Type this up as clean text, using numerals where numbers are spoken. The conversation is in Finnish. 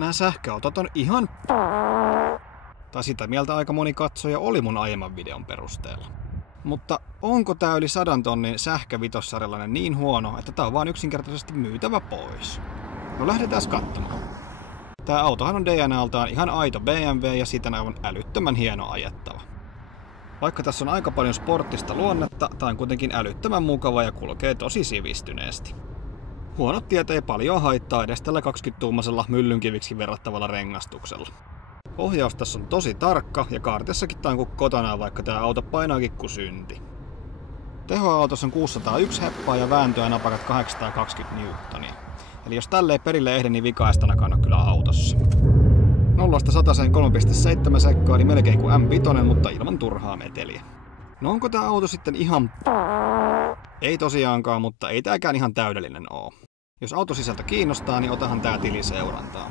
Nämä sähköautot on ihan tai sitä mieltä aika moni katsoja oli mun aiemman videon perusteella. Mutta onko tää yli 100 tonnin sähkövitossarjalainen niin huono, että tää on vaan yksinkertaisesti myytävä pois? No lähdetään katsomaan. Tää autohan on DNAltaan ihan aito BMW ja siitä aivan älyttömän hieno ajettava. Vaikka tässä on aika paljon sporttista luonnetta, tää on kuitenkin älyttömän mukava ja kulkee tosi sivistyneesti. Huonot tiet ei paljon haittaa edes tällä 20-tuumaisella myllynkiviksi verrattavalla rengastuksella. Ohjaus tässä on tosi tarkka ja kaartessakin tää on kuin kotona, vaikka tää auto painaakin kuin synti. Tehoa autossa on 601 heppaa ja vääntöä napakat 820 newtonia. Eli jos tälleen perille ehden, niin vikaistanakaan on kyllä autossa. 0-100 3,7 sekkaa, eli melkein kuin M5, mutta ilman turhaa meteliä. No onko tää auto sitten ihan Ei tosiaankaan, mutta ei tääkään ihan täydellinen oo. Jos autosisältö kiinnostaa, niin otahan tää tili seurantaan.